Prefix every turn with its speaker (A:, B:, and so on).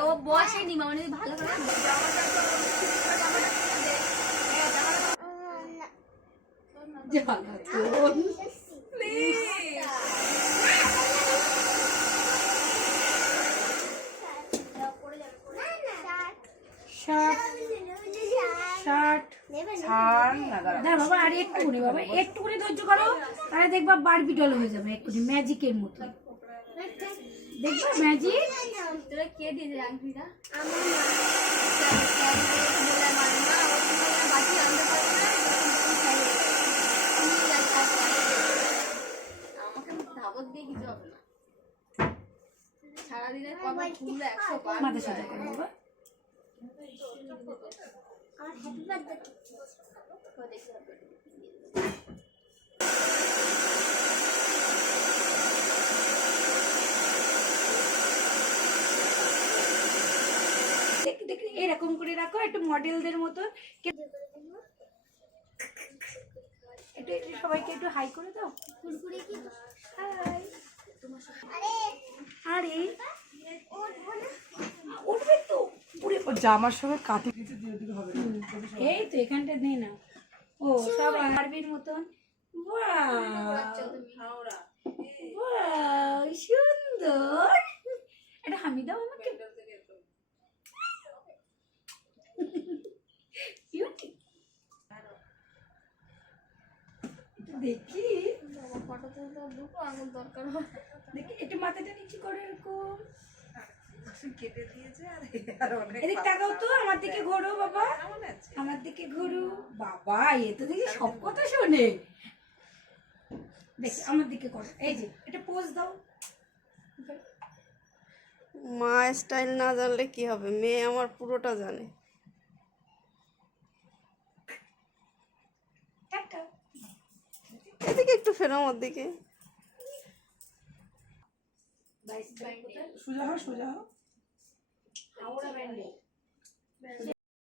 A: ও বসেনি মানে ভালো করে
B: বাবা, আর একটুখানি, বাবা, একটুখানি ধৈর্য করো তাহলে দেখবা বারবি ডল হয়ে যাবে একটু ম্যাজিকের মতো। দেখবা ম্যাজিক?
A: তোরা কে দিয়ে দিলে আংটিটা না। সারাদিনের কবার খুললে একশো বার
B: মাথা সোজা করো বাবা।
A: দেখতে হবে।
B: দেখি দেখি এরকম করে রাখো একটু মডেলদের মতো একটু একটু সবাইকে একটু হাই করে দাও। হাই আরে। উঠবে। তো। পুরে
C: জামার সঙ্গে কাটি
B: এই তো এখানটা নে না। ও সব আরবির মতন। বাহ দেখি।
A: ফটো তুলতে দুটো আঙুল দরকার
B: দেখি একটু মাথাটা নিচু করে এরকম
C: কেটে দিয়েছে আর আর
B: এদিক তাকাও তো আমার দিকে ঘোরো বাবা। আমার দিকে ঘোরো। বাবা এ তো দেখি সব কথা শোনে। দেখি আমার দিকে করো। এই যে এটা পোজ দাও।
D: মা স্টাইল না জানলে কি হবে? মেয়ে আমার পুরোটা জানে। এদিকে একটু ফেরো আমার দিকে।
C: সোজা হোক সোজা
B: হোক